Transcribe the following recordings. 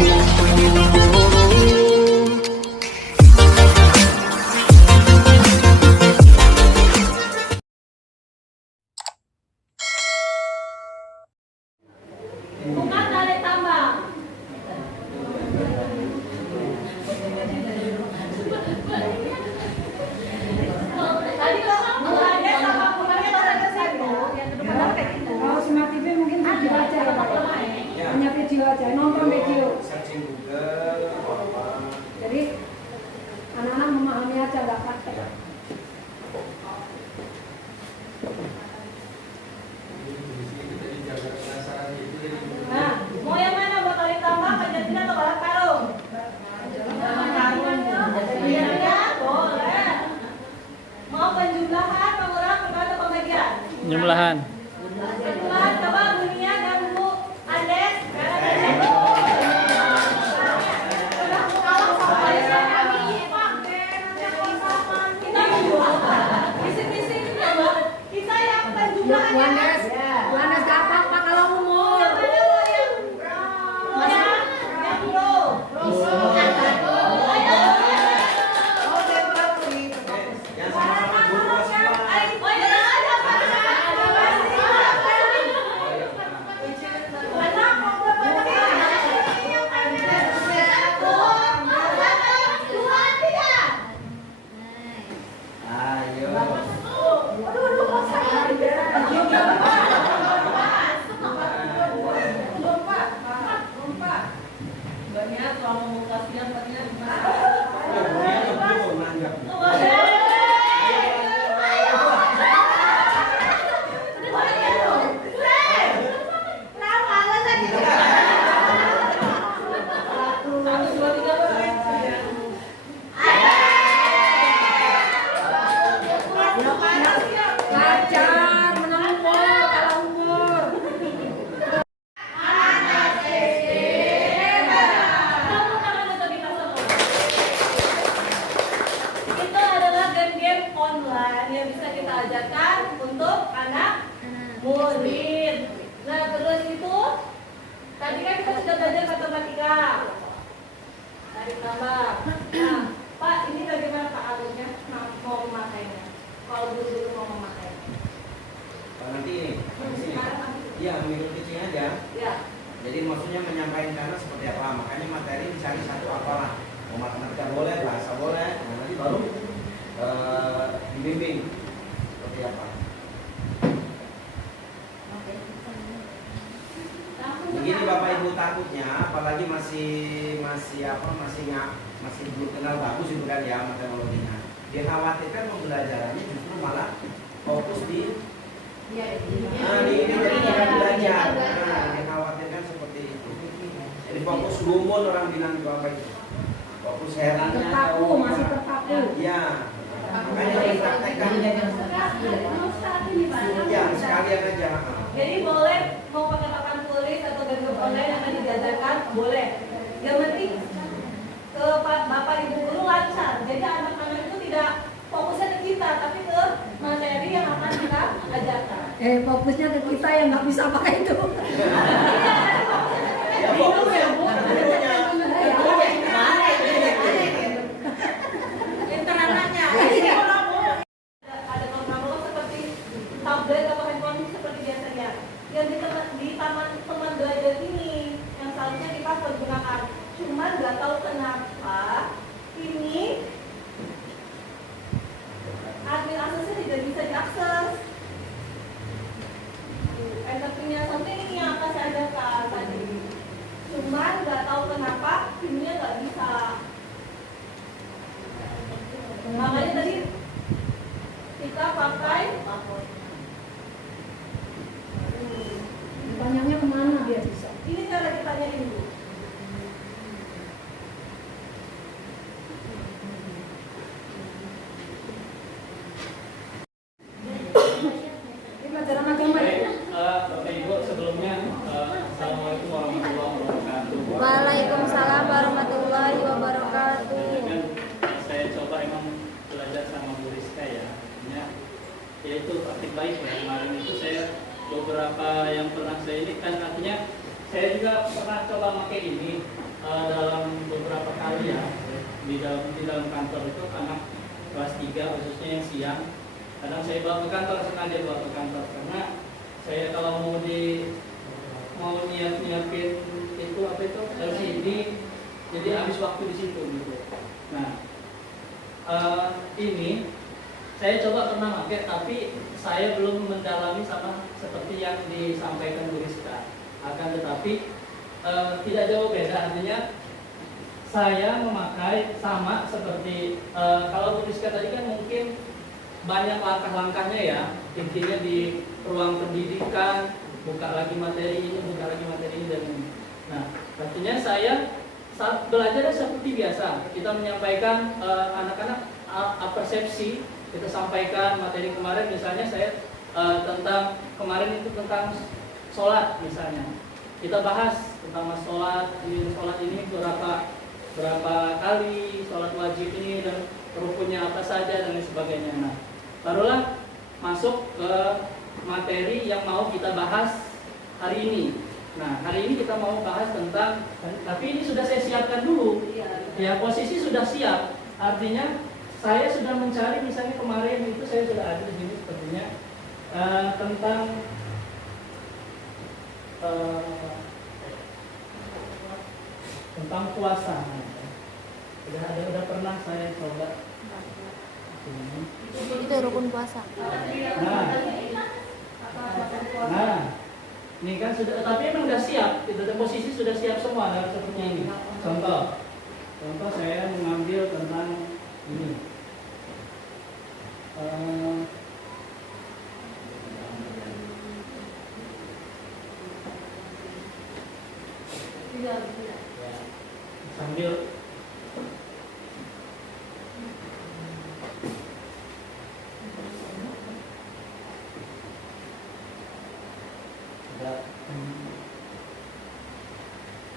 Bukan tali tambang. Tadi ada sama kemarin ada satu yang depan itu. Kalau Smart TV mungkin video aja ya Pak. Hanya video aja, nonton video. Searching Google apa. Jadi anak-anak memahami aja, nggak praktek. Nah, mau yang mana? Mau tali tambang, panjat atau balap karung? Boleh. Mau penjumlahan, pengurangan, perkara atau pembagian? Jumlahan. Penjumlahan, coba bunyinya dan dulu Andes. Kita yang penjumlahan. Wanes gampang Pak kalau umur. Banyak kalau mau kasih banyak. Belajar menang umur, kalah umur. Itu adalah game-game online yang bisa kita ajarkan untuk anak murid. Nah, terus itu tadi kan kita sudah belajar matematika. Tarik tambah. Nah, Pak, ini bagaimana Pak alurnya mau memakainya? Kalau dulu mau memakainya. Nanti ini, di sini. Iya, mengikuti teaching aja. Ya. Jadi maksudnya menyampaikan karena seperti apa, makanya materi dicari satu apalah. Mau matematika boleh, bahasa boleh, nah, nanti baru dibimbing seperti apa. Begini Bapak Ibu takutnya, apalagi masih belum kenal bagus itu kan ya metodologinya. Dikhawatirkan pembelajarannya justru malah fokus di ini jadi jangan belajar. Nah, dikhawatirkan seperti itu. Jadi fokus gumun orang bilang di Bapak itu. Fokus herannya. Terpaku, masih terpaku. Iya. Makanya dipraktekkan. Ya, sekalian aja. Jadi boleh mau pakai papan tulis atau game online akan diajarkan boleh. Yang penting ke Bapak Ibu guru lancar. Jadi anak-anak itu tidak fokusnya ke kita, tapi ke materi yang akan kita ajarkan. Fokusnya ke kita yang nggak bisa pakai itu. Ya, fokus ya, Bu. Ada program seperti tablet atau handphone seperti biasanya. Yang di taman teman belajar ini yang seharusnya kita pergunakan. Cuman nggak tahu kenapa ini admin aksesnya tidak bisa diakses. Entertainnya something ini yang akan saya ajarkan tadi. Cuman nggak tahu kenapa pinnya nggak bisa. Makanya tadi kita pakai Tanyanya kemana biar bisa? ini cara kita tanyain dulu. juga pernah coba pakai ini dalam beberapa kali ya di dalam kantor itu anak kelas 3 khususnya yang siang. Kadang saya bawa ke kantor, sengaja bawa ke kantor karena saya kalau mau nyiapin itu apa itu LCD, jadi habis waktu di situ gitu. Nah ini saya coba pernah pakai, tapi saya belum mendalami sama seperti yang disampaikan Bu Rizka. Akan tetapi tidak jauh beda, artinya saya memakai sama seperti kalau Bu Rizka tadi kan mungkin banyak langkah-langkahnya ya, intinya di ruang pendidikan, buka lagi materi ini, buka lagi materi ini dan ini. Nah, artinya saya saat belajar seperti biasa, kita menyampaikan anak-anak persepsi, kita sampaikan materi kemarin misalnya saya tentang kemarin itu tentang sholat misalnya, kita bahas tentang sholat ini berapa kali sholat wajib ini dan rukunnya apa saja dan lain sebagainya. Nah, barulah masuk ke materi yang mau kita bahas hari ini. Nah, hari ini kita mau bahas tentang, tapi ini sudah saya siapkan dulu. Ya, posisi sudah siap. Artinya saya sudah mencari, misalnya kemarin itu saya sudah ada di sini sepertinya tentang puasa. Udah pernah saya coba. Itu rukun puasa. Nah, ini kan sudah, tapi emang sudah siap. Itu posisi sudah siap semua dalam seperti ini. Contoh saya mengambil tentang ini. Sambil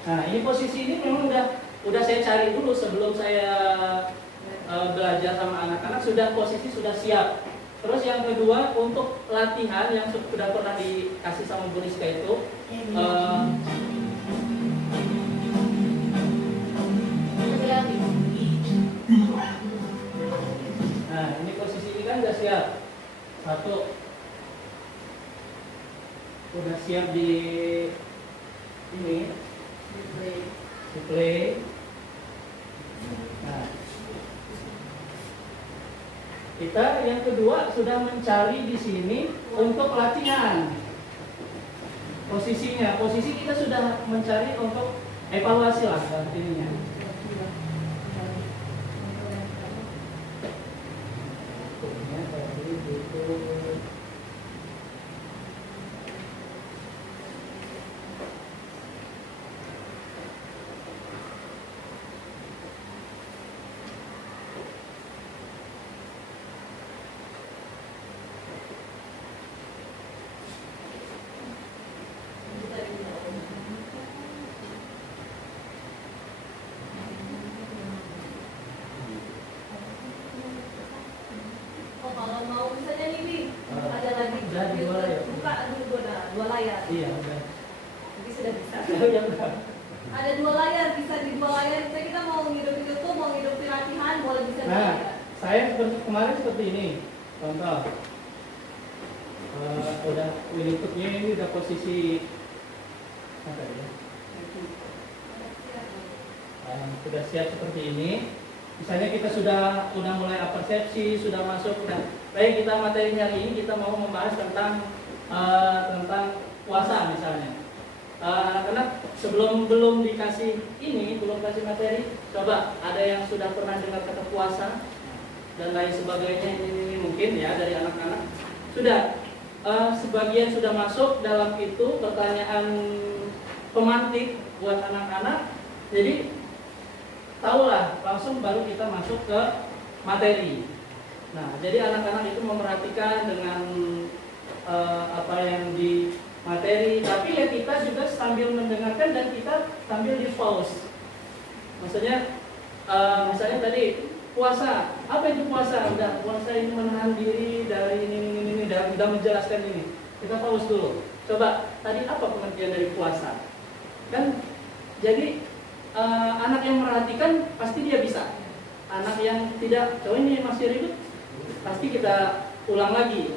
nah, ini posisi ini memang udah saya cari dulu sebelum saya belajar sama anak-anak, posisi sudah siap. Terus yang kedua untuk latihan yang sudah pernah dikasih sama Bu Rizka itu nah, ini posisi ini kan udah siap. Satu udah siap di ini display. Nah, kita yang kedua sudah mencari di sini untuk latihan posisinya. Posisi kita sudah mencari untuk evaluasi lah ininya. Iya, udah. Jadi sudah bisa. Ada Ada 2 layar, bisa di 2 layar. Misalnya kita mau ngidupin YouTube, mau ngidupin latihan, boleh bisa 2 Nah, layar. saya kemarin seperti ini. Contoh. Udah YouTube-nya ini udah posisi apa ya? Sudah siap seperti ini. Misalnya kita sudah mulai persepsi, sudah masuk dan baik kita materi hari ini kita mau membahas tentang puasa misalnya. Anak-anak belum dikasih materi, coba ada yang sudah pernah dengar kata puasa dan lain sebagainya ini mungkin ya dari anak-anak sudah sebagian sudah masuk dalam itu pertanyaan pemantik buat anak-anak, jadi tahulah langsung baru kita masuk ke materi. Nah, jadi anak-anak itu memerhatikan dengan apa yang di materi, tapi ya kita juga sambil mendengarkan dan kita sambil di pause. Maksudnya misalnya tadi puasa, apa itu puasa? Udah, puasa ini menahan diri dari ini dan udah menjelaskan ini. Kita pause dulu. Coba tadi apa pengertian dari puasa? Kan jadi anak yang merhatikan pasti dia bisa. Anak yang tidak, oh ini masih ribut, pasti kita ulang lagi.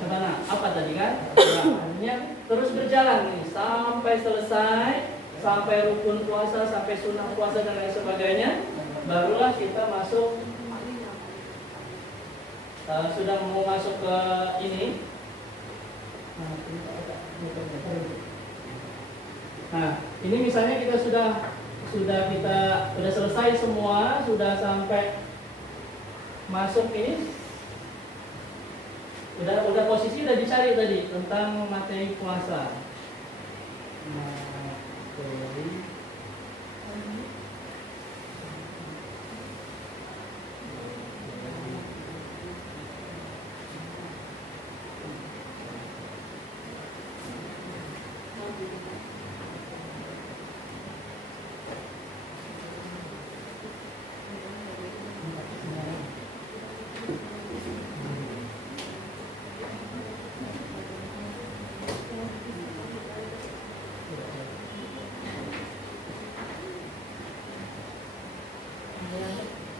Kemana? Apa tadi kan? Artinya terus berjalan nih sampai selesai, sampai rukun puasa, sampai sunnah puasa dan lain sebagainya. Barulah kita masuk, sudah mau masuk ke ini. Nah, ini misalnya kita sudah selesai semua, sudah sampai masuk ini, udah posisi udah dicari tadi tentang materi puasa.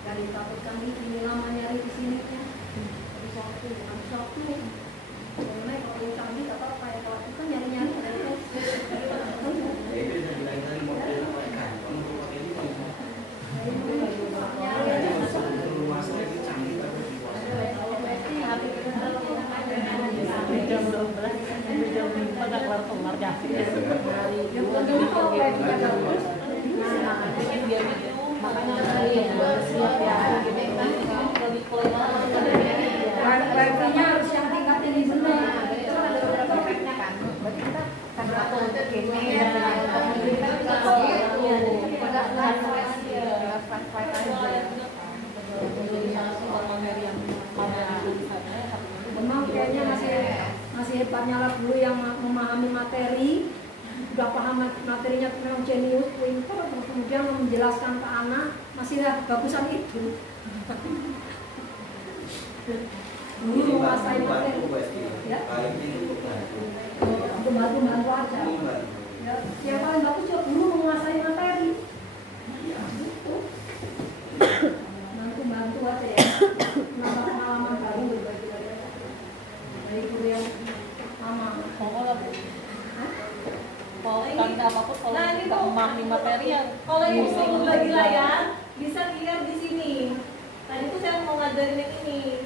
Dari takut kami ini lama nyari di sini kan. Di Sabtu, bukan Sabtu. Sebenarnya kalau kami tak apa ya, kalau itu kan nyari-nyari dari tes. Ya itu yang bilang tadi mau dilakukan. Kamu perlu pakai ini. Jadi masuk luas lagi canggih tapi di puasa. Jam 12 sampai jam 5 pada kelar kamar jasi. Yang penting kalau wifi-nya bagus. Makanya dari siap ya. Dari Wifi-nya harus yang tingkat tinggi benar. Itu ada beberapa efeknya kan. Berarti kita kan atau untuk gini dan Memang kayaknya masih hebatnya lah dulu yang memahami materi, udah paham materinya memang jenius, pintar, terus kemudian menjelaskan ke anak masih bagusan itu. Dulu menguasai materi, ya, bantu aja. Ya, yang paling bagus juga dulu menguasai materi. Bantu aja ya. Nambah pengalaman baru berbagi dari guru yang lama. Kalau kami apapun kalau Nah, kita memahami materi yang Kalau yang bisa berbagi layar, bisa lihat di sini. Tadi tuh saya mau ngajarin yang ini.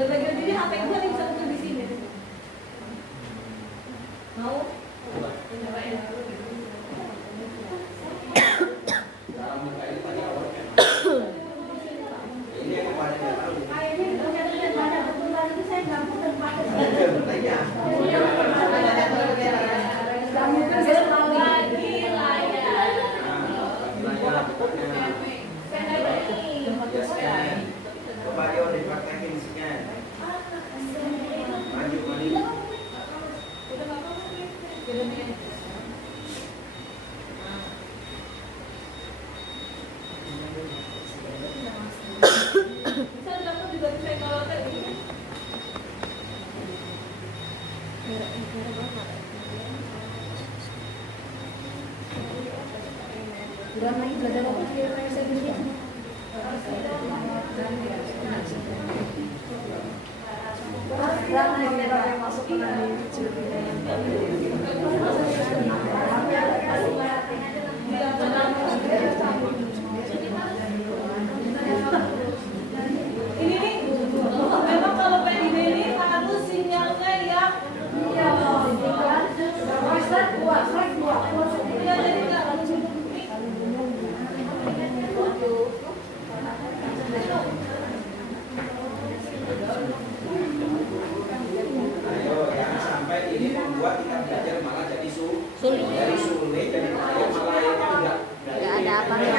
Berbagi diri HP gue bisa tutup di sini. Mau? Ini yang kemarin nggak tahu. Kayaknya di baca kebetulan itu saya nggak pernah pakai. Tanya. Dan mungkin saya selalu Berbagi layar. Nanya pokoknya. Saya dapat ini. Ya scan. Coba Yo dipraktekin scan. Maju. Bisa dapat juga bisa kalau tadi. udah lagi belajar apa kayak saya dulu. Yang masuk ke Ini nih, memang kalau PID ini harus sinyalnya yang ya jadi nggak Ayo, jangan sampai ini membuat kita belajar malah jadi sulit. Dari sulit jadi malah akhirnya enggak. nggak ada apa-apa.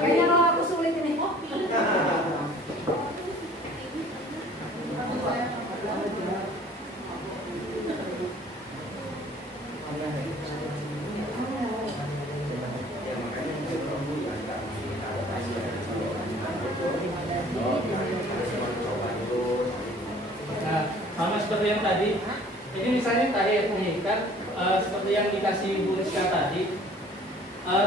kayaknya kalau aku sulit ini. Ya makanya mungkin kamu ya enggak Nah, sama seperti yang tadi. Ini misalnya terakhir nih kan, seperti yang dikasih Bu Rizka tadi,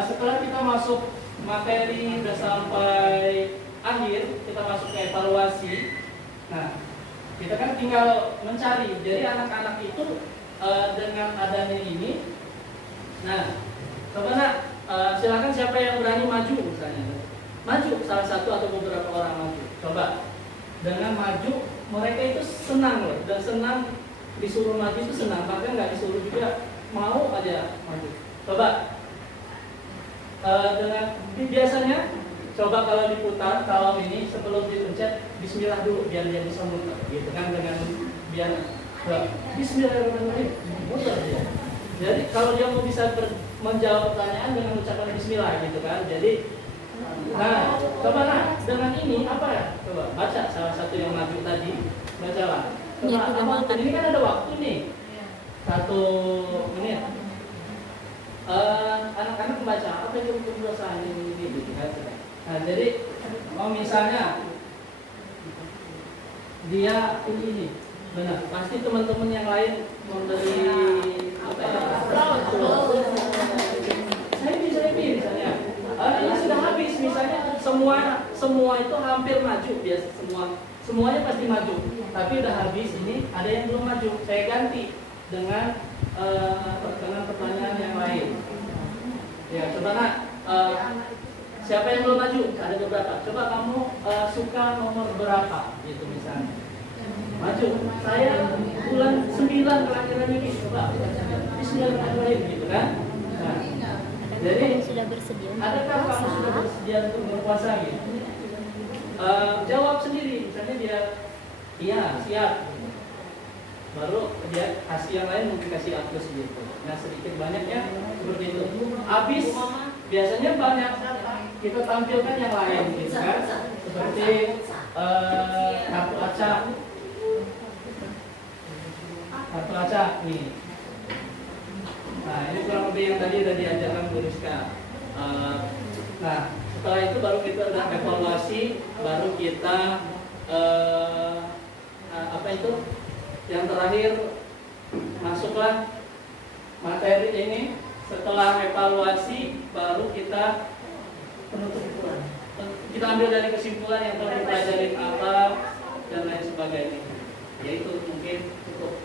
setelah kita masuk materi udah sampai akhir, kita masuk ke evaluasi. Nah, kita kan tinggal mencari. Jadi anak-anak itu dengan adanya ini, nah, coba nak, silakan siapa yang berani maju misalnya, maju salah satu atau beberapa orang maju. Coba dengan maju, mereka itu senang loh, dan senang disuruh maju itu senang, bahkan nggak disuruh juga mau aja maju. Coba dengan biasanya, coba kalau diputar, kalau ini sebelum dipencet Bismillah dulu biar dia bisa muter, gitu kan, dengan biar Bismillahirrahmanirrahim muter dia. Jadi kalau dia mau bisa menjawab pertanyaan dengan ucapan Bismillah gitu kan. Jadi, nah coba nah dengan ini apa ya? Coba baca salah satu yang maju tadi, bacalah. Coba apa? Ini kan ada waktu nih, 1 menit. Anak-anak membaca apa itu pembahasan ini gitu kan. Nah jadi misalnya dia ini benar, pasti teman-teman yang lain memberi apa ya? Saya misalnya ini sudah habis misalnya, semua itu hampir maju, biasa semuanya pasti maju, tapi udah habis, ini ada yang belum maju, saya ganti dengan pertanyaan yang lain. Ya coba nak, siapa yang belum maju? Ada beberapa. Coba kamu suka nomor berapa? Gitu misalnya. Maju. Saya bulan 9 kelahiran ini. Coba. Bismillahirrahmanirrahim gitu kan. Nah, jadi sudah bersedia adakah kamu sudah bersedia untuk berpuasa gitu? Jawab sendiri. Misalnya dia, iya siap. Baru dia kasih yang lain, mungkin kasih plus gitu. Nah sedikit banyaknya seperti itu. Habis biasanya banyak kita tampilkan yang lain gitu kan, seperti kartu acak nih. Nah ini kurang lebih yang tadi udah diajarkan Bu Rizka. Nah setelah itu baru kita udah evaluasi, baru kita apa itu? Yang terakhir masuklah materi ini. Setelah evaluasi baru kita penutup kesimpulan. Kita ambil dari kesimpulan yang telah dipelajari apa dan lain sebagainya. Yaitu mungkin cukup.